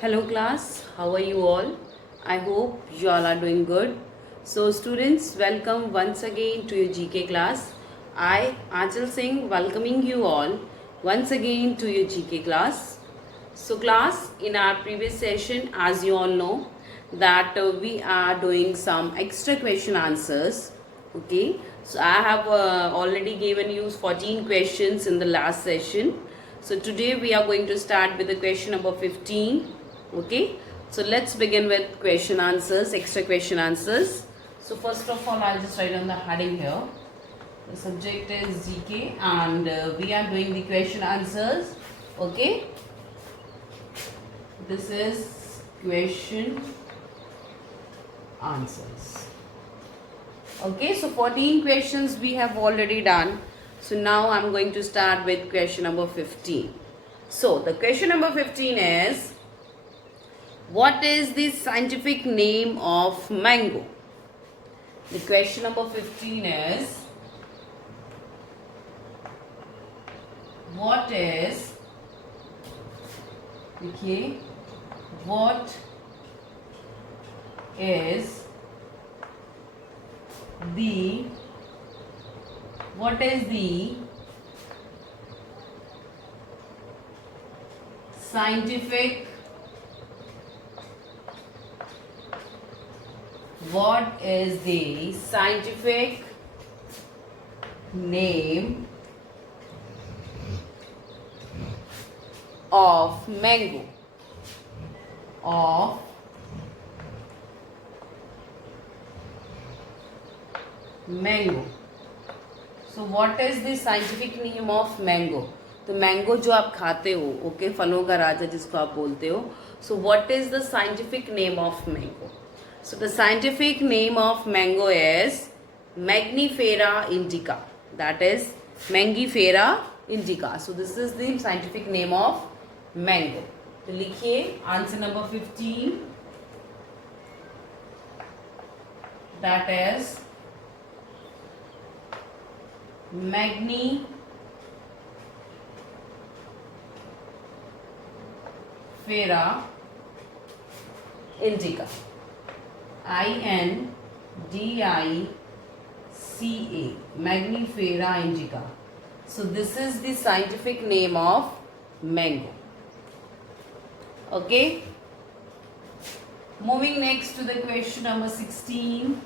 Hello class, how are you all? I hope you all are doing good. So students, welcome once again to your GK class. I, Achal Singh, welcoming you all once again to your GK class. So class, in our previous session, as you all know, that we are doing some extra question answers. Okay, so I have already given you 14 questions in the last session. So today we are going to start with the question number 15. Okay, so let's begin with question answers, extra question answers. So first of all, I'll just write on the heading here. The subject is GK and we are doing the question answers. Okay, this is question answers. Okay, so 14 questions we have already done. So now I'm going to start with question number 15. So the question number 15 is, what is the scientific name of mango? The question number 15 is, what is, okay, what is the scientific name of mango? So what is the scientific name of mango? तो mango जो आप खाते हो, okay, फलों का राजा जिसको आप बोलते हो. So what is the scientific name of mango? So the scientific name of mango is Mangifera indica. That is Mangifera indica. So this is the scientific name of mango. तो लिखिए answer number 15, that is Mangifera indica. INDICA, Mangifera indica. So this is the scientific name of mango. Okay, moving next to the question number 16.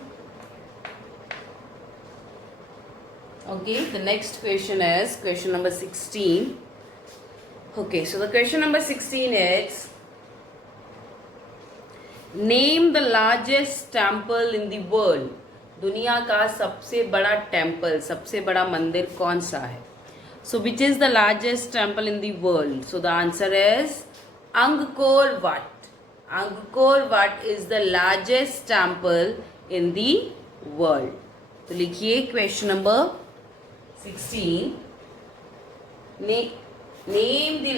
Okay, the next question is question number 16. Okay, so the question number 16 is, name the largest temple in the world. दुनिया का सबसे बड़ा temple, सबसे बड़ा मंदिर कौन सा है? So which is the largest temple in the world? So the answer is Angkor Wat. Angkor Wat is the largest temple in the world. तो लिखिए question number 16. Name the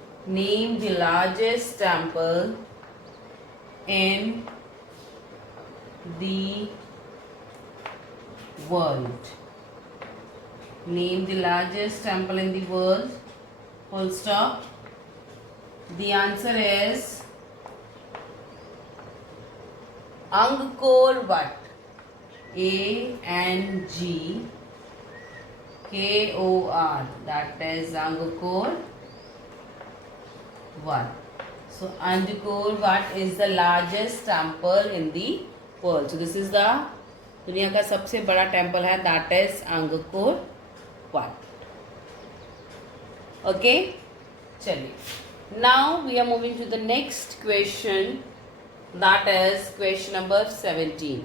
largest temple in the world. Name the largest temple in the world. Full stop. The answer is Angkor Wat. ANGKOR. That is Angkor Wat. So Angkor Wat is the largest temple in the world. So this is the दुनिया का सबसे बड़ा temple है, that is Angkor Wat. Okay, चलिए, now we are moving to the next question, that is question number 17.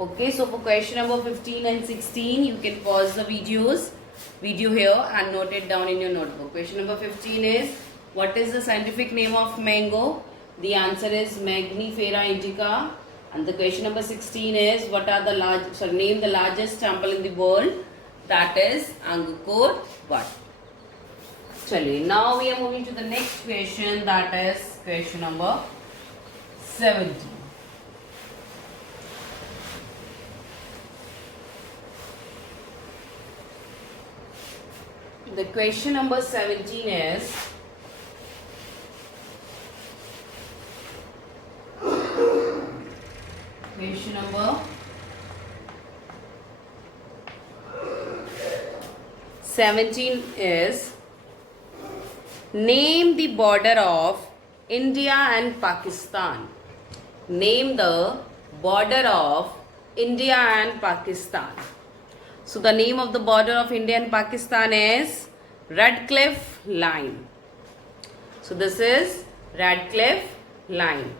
Okay, so for question number 15 and 16 you can pause the video here and note it down in your notebook. Question number 15 is, what is the scientific name of mango? The answer is Magnifera indica. And the question number 16 is, what are the name the largest temple in the world? That is Angkor Wat. चलिए, now we are moving to the next question, that is question number 17. The question number 17 is, question number 17 is, name the border of India and Pakistan. Name the border of India and Pakistan. So the name of the border of India and Pakistan is Radcliffe Line. So this is Radcliffe Line.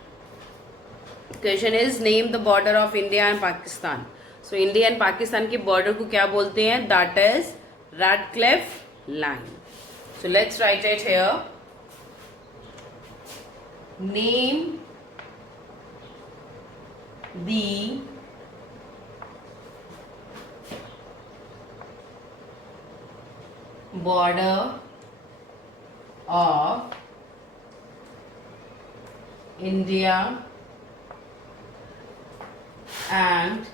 Question is, name the border of India and Pakistan. So India and Pakistan की border को क्या बोलते हैं? That is Radcliffe Line. So let's write it here. Name the border of India and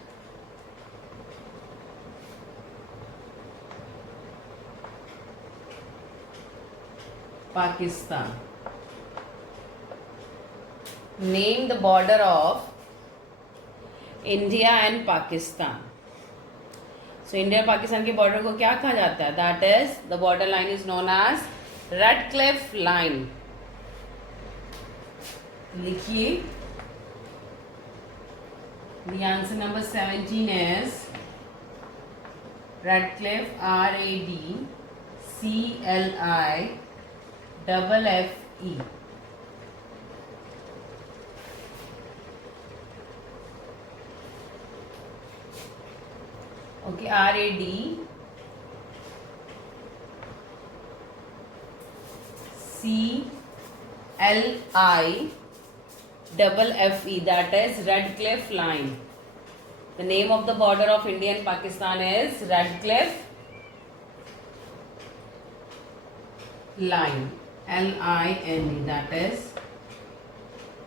Pakistan. Name the border of India and Pakistan. So India and Pakistan के border को क्या कहा जाता है? That is, the border line is known as Radcliffe Line. लिखिए. The answer number 17 is Radcliffe, RADCLIFFE. Okay, RADCLIFFE, that is Radcliffe Line. The name of the border of India and Pakistan is Radcliffe Line. LINE, that is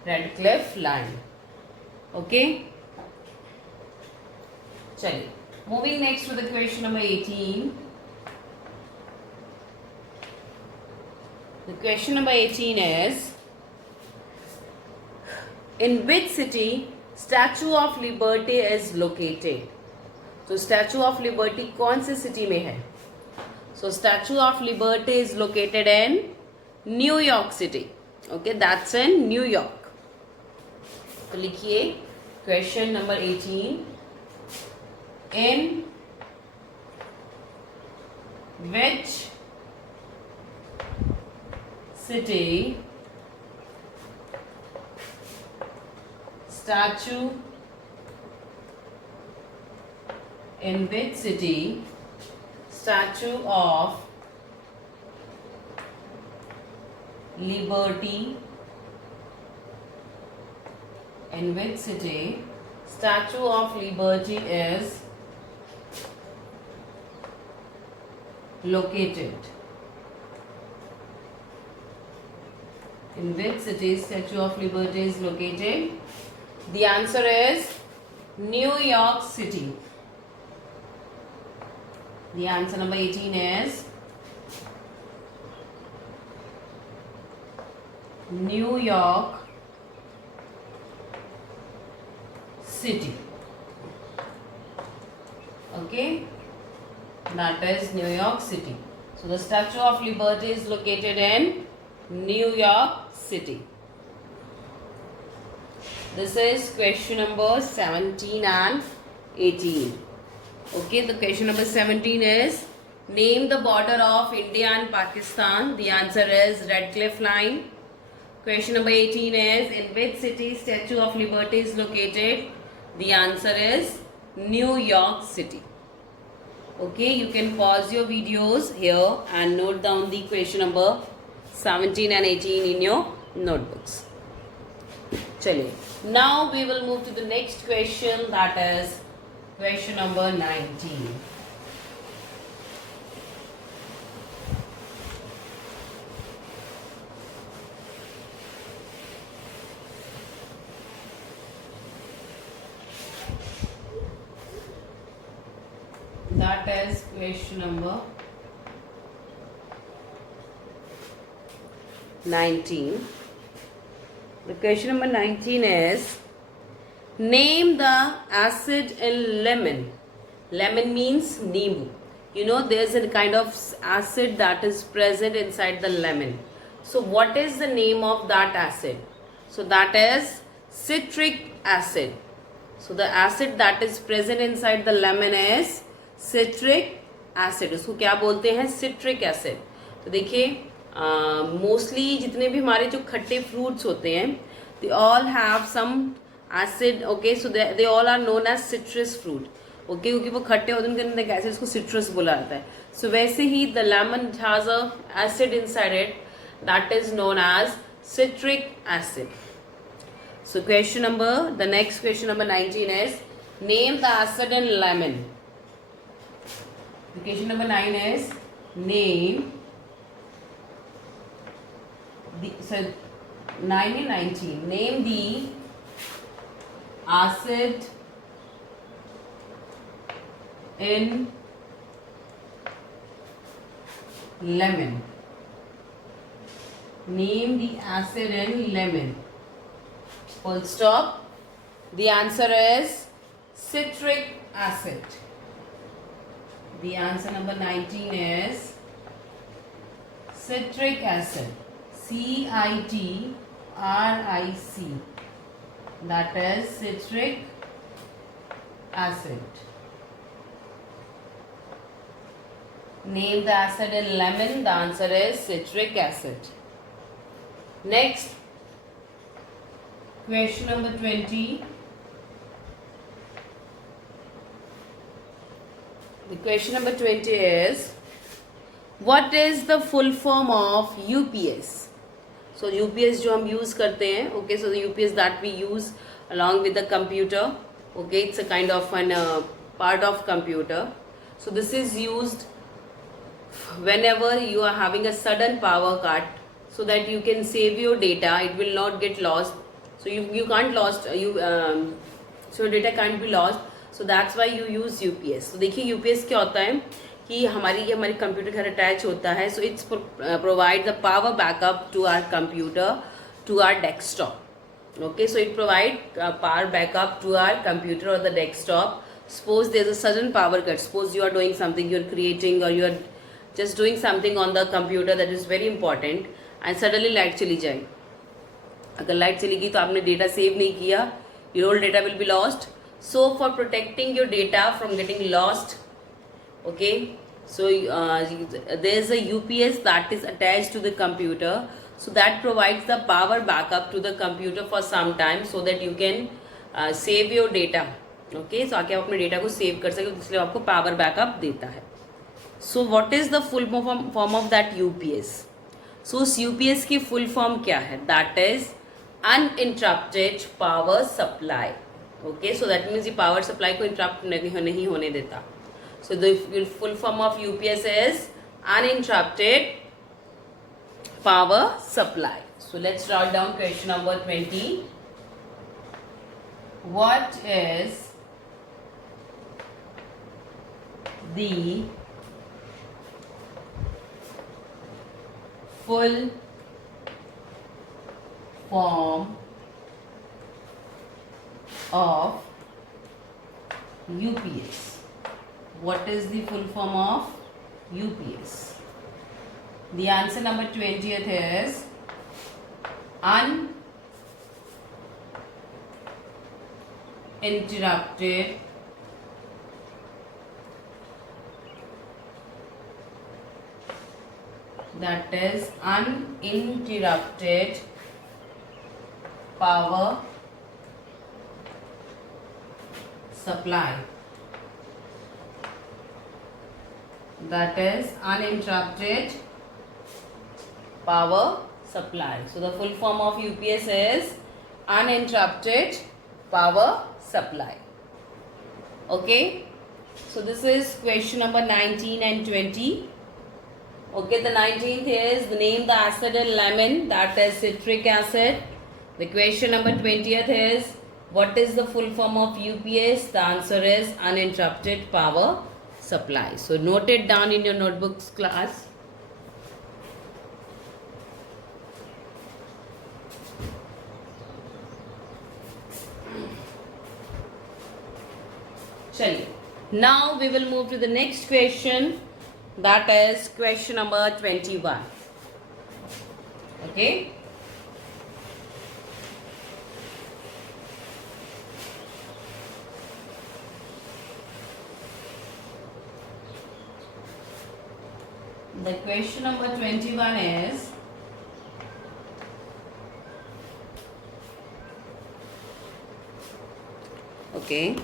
Radcliffe Line. Okay. चलिए, moving next to the question number 18. The question number 18 is, in which city Statue of Liberty is located? तो Statue of Liberty कौन सी city में है? So Statue of Liberty is located in New York City. Okay, that's in New York. तो लिखिए question number 18. In which city statue of Liberty, in which city Statue of Liberty is located? In which city Statue of Liberty is located? The answer is New York City. The answer number 18 is New York City. Okay, that is New York City. So the Statue of Liberty is located in New York City. This is question number 17 and 18. Okay, the question number 17 is, name the border of India and Pakistan. The answer is Radcliffe Line. Question number 18 is, in which city Statue of Liberty is located? The answer is New York City. Okay, you can pause your videos here and note down the question number 17 and 18 in your notebooks. Chaliye. Now we will move to the next question, that is question number 19. that is question number 19. The question number 19 is, name the acid in lemon. Lemon means neem. You know, there's a kind of acid that is present inside the lemon. So what is the name of that acid? So that is citric acid. So the acid that is present inside the lemon is citric acid. उसको क्या बोलते हैं? Citric acid. तो देखिए, mostly जितने भी हमारे जो खट्टे फ्रूट्स होते हैं, they all have some acid. Okay, so they all are known as citrus fruit. Okay, क्योंकि वो खट्टे होते हैं, उनके अंदर एसिड, उसको सिट्रस बोला जाता है. सो वैसे ही the lemon has a acid inside it that is known as citric acid. So the next question number 19 is, name the acid in lemon. The question number 9 is, name the 9 and 19. Name the acid in lemon. Name the acid in lemon. Full stop. The answer is citric acid. The answer number 19 is citric acid. CITRIC. That is citric acid. Name the acid in lemon. The answer is citric acid. Next, question number 20. The question number 20 is, what is the full form of UPS? So UPS जो हम use करते हैं, okay, so the UPS that we use along with the computer, okay, it's a kind of an part of computer. So this is used whenever you are having a sudden power cut, so that you can save your data, it will not get lost. So you can't lost so data can't be lost. So that's why you use UPS. So देखिए UPS क्या होता है कि हमारी computer घर attach होता है. So it's provide the power backup to our computer, to our desktop. Okay, so it provide power backup to our computer or the desktop. Suppose there's a sudden power cut. Suppose you are doing something, you're creating, or you're just doing something on the computer that is very important, and suddenly light चली जाए. अगर light चली गई तो आपने data save नहीं किया, your whole data will be lost. So for protecting your data from getting lost, okay, so there is a UPS that is attached to the computer, so that provides the power backup to the computer for some time, so that you can save your data. Okay, so आके आप अपने data को save कर सके, इसलिए आपको power backup देता है. So what is the full form of that UPS? So उस UPS की full form क्या है? That is uninterrupted power supply. Okay, so that means the power supply को interrupt नहीं होने देता. So the full form of UPS is uninterrupted power supply. So let's write down question number 20. What is the full form of UPS? What is the full form of UPS? The answer number 20th is uninterrupted that is uninterrupted power supply. That is uninterrupted power supply. So the full form of UPS is uninterrupted power supply. Okay, so this is question number 19 and 20. Okay, the 19th is, name the acid in lemon. That is citric acid. The question number 20th is, what is the full form of UPS? The answer is uninterrupted power supply. So note it down in your notebooks, class. चलिए, now we will move to the next question, that is question number 21. Okay. The question number 21 is, okay,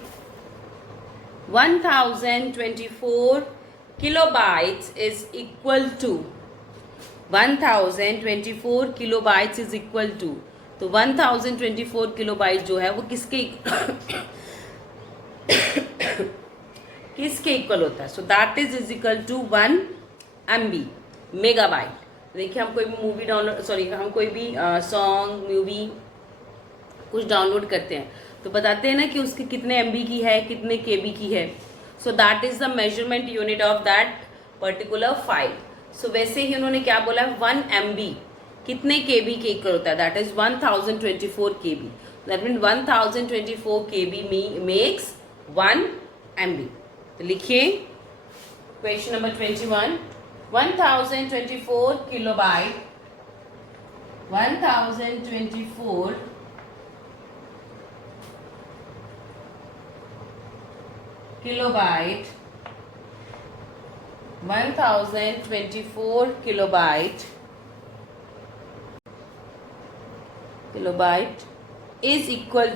1024 kilobytes is equal to 1024 kilobytes is equal to, तो 1024 kilobyte जो है वो किसके किसके equal होता है? So that is equal to 1 MB megabyte. देखिए, हम कोई भी मूवी डाउनलोड, सॉरी, हम कोई भी सॉन्ग, मूवी कुछ डाउनलोड करते हैं तो बताते हैं ना कि उसकी कितने MB की है, कितने KB की है. So that is the measurement unit of that particular file. So वैसे ही उन्होंने क्या बोला, 1 MB कितने KB के इक्वल होता है? That is 1024 KB. That mean 1024 KB makes 1 MB. तो लिखिए question number 21, 1024 kilobyte, 1024 kilobyte, 1024 kilobyte is equal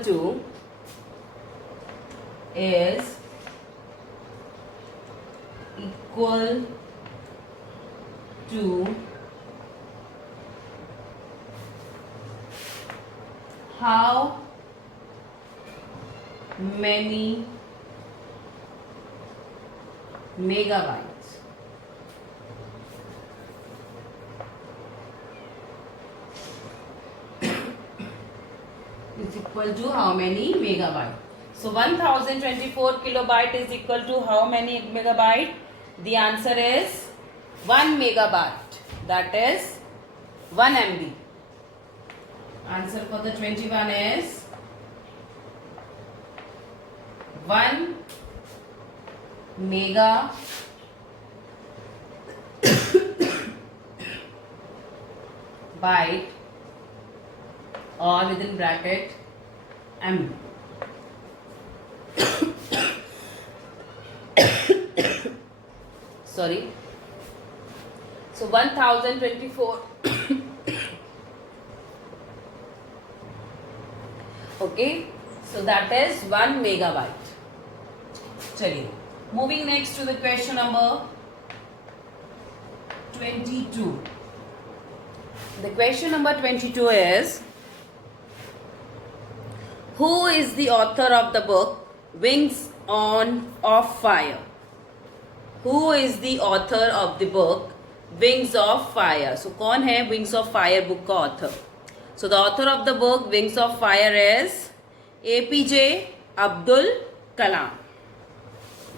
to how many megabytes? Is equal to how many megabyte? So 1024 kilobyte is equal to how many megabyte? The answer is 1 megabyte. That is 1 MB. Answer for the 21 is 1 megabyte or within bracket MB. Sorry. So 1024 okay, so that is 1 megabyte. चलिए, moving next to the question number 22. The question number 22 is, who is the author of the book Wings of Fire? Who is the author of the book Wings of Fire? So कौन है Wings of Fire book का author? So the author of the book Wings of Fire is APJ Abdul Kalam.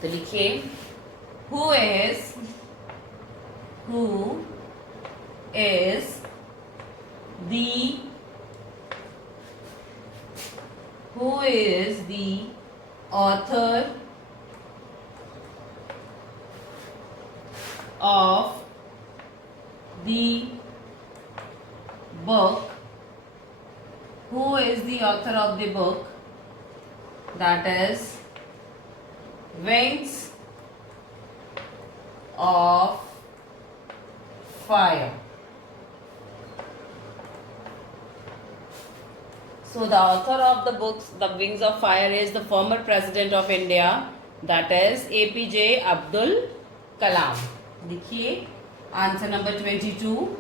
तो लिखिए, who is the author of the book? Who is the author of the book that is Wings of Fire? So the author of the books The Wings of Fire is the former president of India, that is APJ Abdul Kalam. देखिए, answer number 22,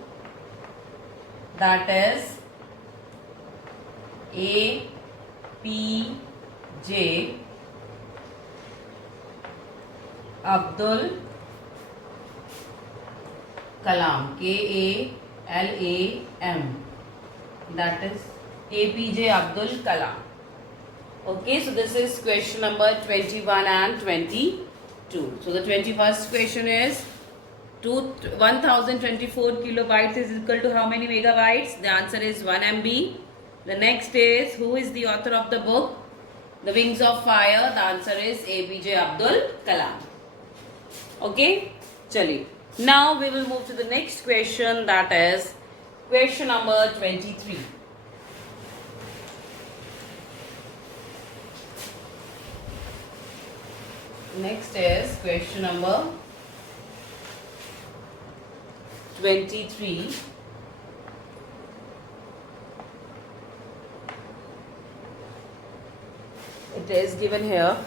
that is APJ Abdul Kalam, KALAM, that is APJ Abdul Kalam. Okay, so this is question number 21 and 22. 2. So the 21st question is 1024 kilobytes is equal to how many megabytes? The answer is 1 MB. The next is, who is the author of the book The Wings of Fire? The answer is APJ Abdul Kalam. Okay, chali. Now we will move to the next question, that is question number 23. Next is question number 23. It is given here.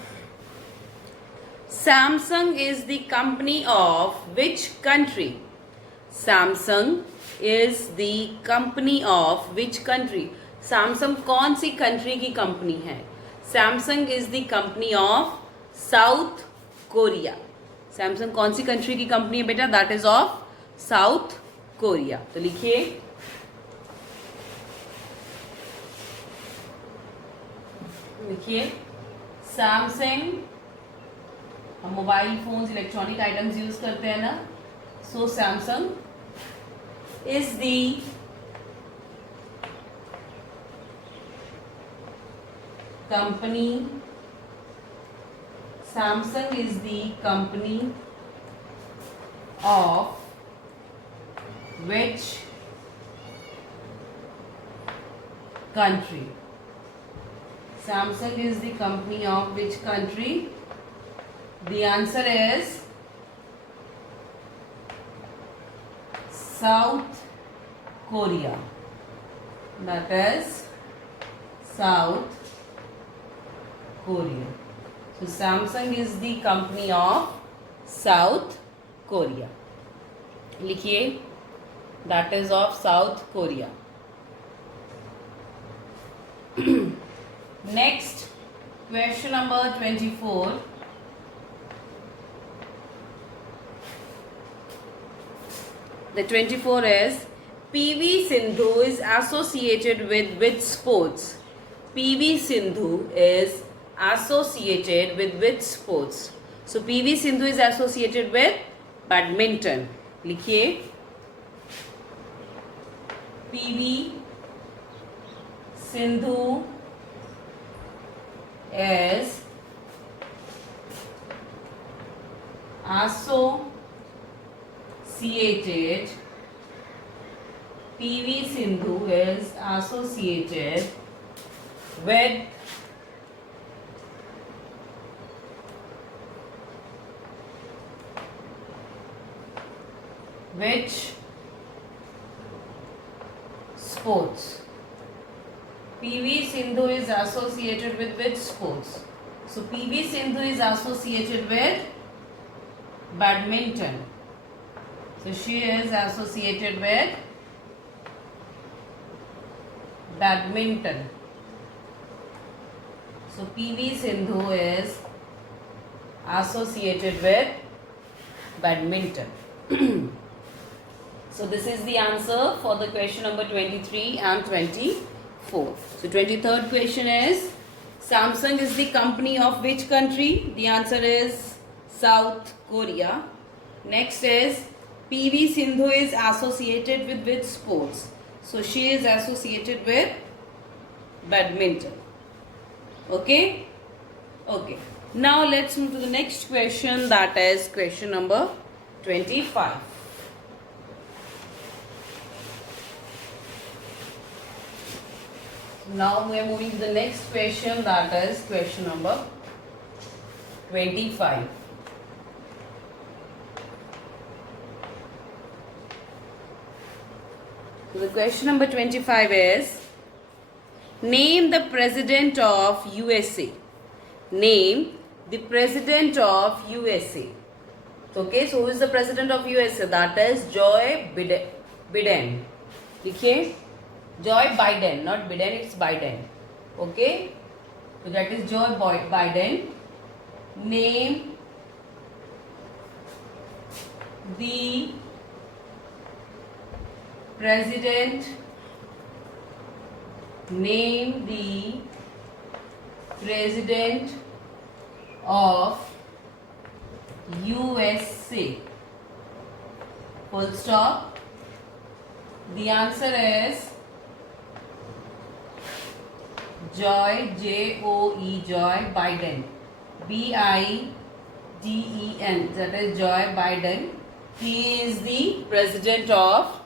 Samsung is the company of which country? Samsung is the company of which country? Samsung कौन सी country की company है? Samsung is the company of South Korea. Samsung कौन सी country की company है बेटा? That is of South Korea. तो लिखिए Samsung, हम mobile phones electronic items use करते हैं ना, सो Samsung is the company, Samsung is the company of which country? Samsung is the company of which country? The answer is South Korea. That is South Korea. So Samsung is the company of South Korea. लिखिए, that is of South Korea. Next, question number 24. The 24 is, PV Sindhu is associated with which sports? PV Sindhu is associated with which sports? So PV Sindhu is associated with badminton. लिखिए, PV Sindhu is associated, PV Sindhu is associated with which sports? PV Sindhu is associated with which sports? So PV Sindhu is associated with badminton. So she is associated with badminton. So PV Sindhu is associated with badminton. So this is the answer for the question number 23 and 24. So 23rd question is, Samsung is the company of which country? The answer is South Korea. Next is, PV Sindhu is associated with which sports? So she is associated with badminton. Okay? Okay. Now let's move to the next question, that is question number 25. Now we are moving to the next question, that is question number 25. So the question number 25 is, name the president of USA. Name the president of USA. Okay, so who is the president of USA? That is Joe Biden. लिखिए, Joe Biden, not Biden, it's Biden. Okay, so that is Joe Biden. Name the president. Name the president of USA. Full stop. The answer is Joe, J-O-E, Joe Biden. B-I-D-E-N. That is Joe Biden. He is the president of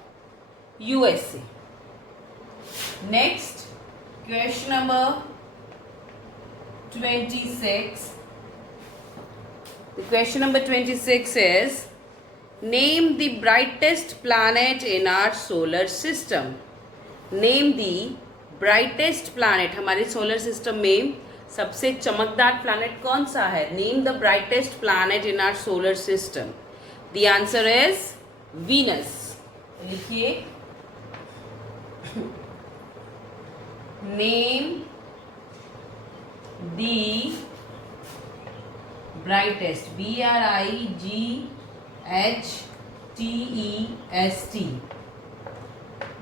USA. Next, question number 26. The question number 26 is, name the brightest planet in our solar system. Name the brightest planet. हमारे solar system में सबसे चमकदार planet कौन सा है? Name the brightest planet in our solar system. The answer is Venus. लिखिए. Name the brightest. B-R-I-G-H-T-E-S-T.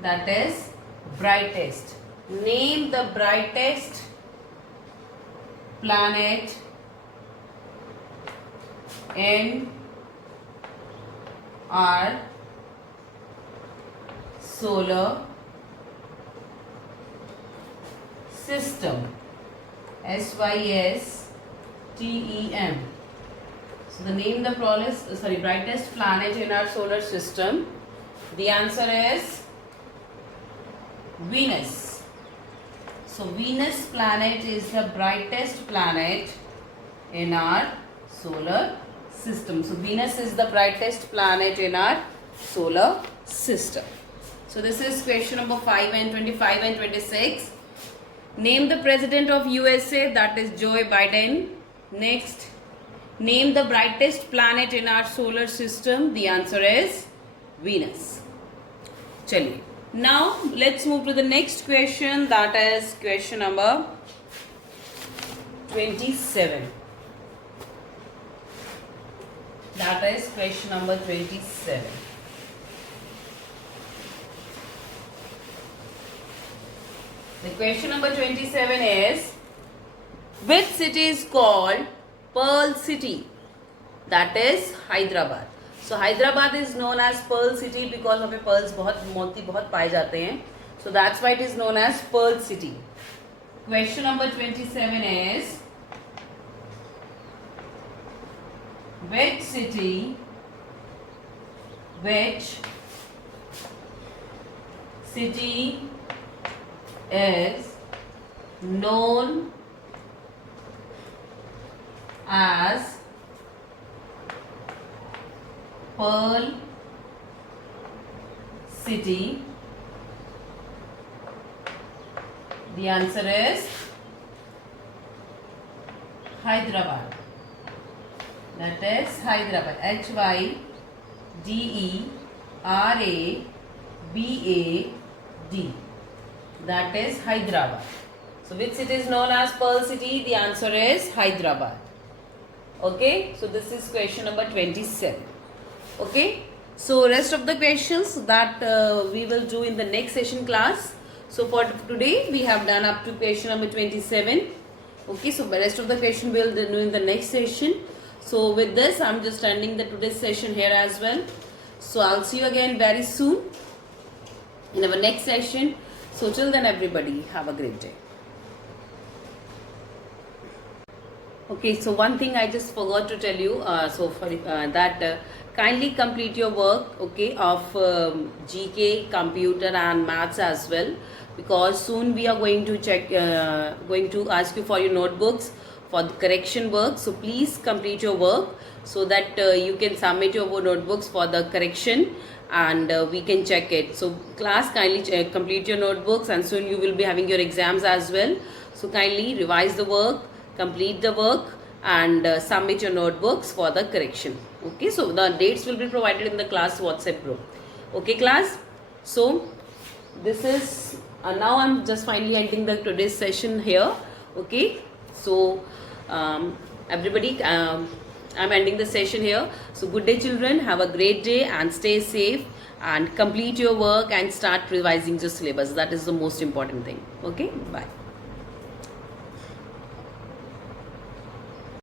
That is brightest. Name the brightest planet in our solar system. S-Y-S-T-E-M. So the name the brightest planet in our solar system. The answer is Venus. So Venus planet is the brightest planet in our solar system. So Venus is the brightest planet in our solar system. So this is question number 5 and 25 and 26. Name the president of USA, that is Joe Biden. Next, name the brightest planet in our solar system. The answer is Venus. Chaliye. Now let's move to the next question, that is question number 27. That is question number 27. The question number 27 is, which city is called Pearl City? That is Hyderabad. So Hyderabad is known as Pearl City because of pearls मोती बहुत पाए जाते हैं. So that's why it is known as Pearl City. Question number 27 is, which city is known as Pearl City? The answer is Hyderabad. That is Hyderabad. H-Y-D-E-R-A-B-A-D. That is Hyderabad. So which city is known as Pearl City? The answer is Hyderabad. Okay, so this is question number 27. Okay, so rest of the questions that we will do in the next session class. So for today we have done up to question number 27. Okay, so the rest of the question we will do in the next session. So with this, I'm just ending the today's session here as well. So I'll see you again very soon in our next session. So till then, everybody have a great day. Okay, so one thing I just forgot to tell you. Kindly complete your work, okay, of GK, computer and maths as well, because soon we are going to ask you for your notebooks for the correction work. So please complete your work so that you can submit your notebooks for the correction and we can check it. So class, kindly complete your notebooks, and soon you will be having your exams as well. So kindly revise the work, complete the work and submit your notebooks for the correction. Okay, so the dates will be provided in the class WhatsApp group. Okay class, so this is now I'm just finally ending the today's session here. Okay, so everybody, I'm ending the session here. So good day children, have a great day and stay safe and complete your work and start revising the syllabus. That is the most important thing. Okay, bye.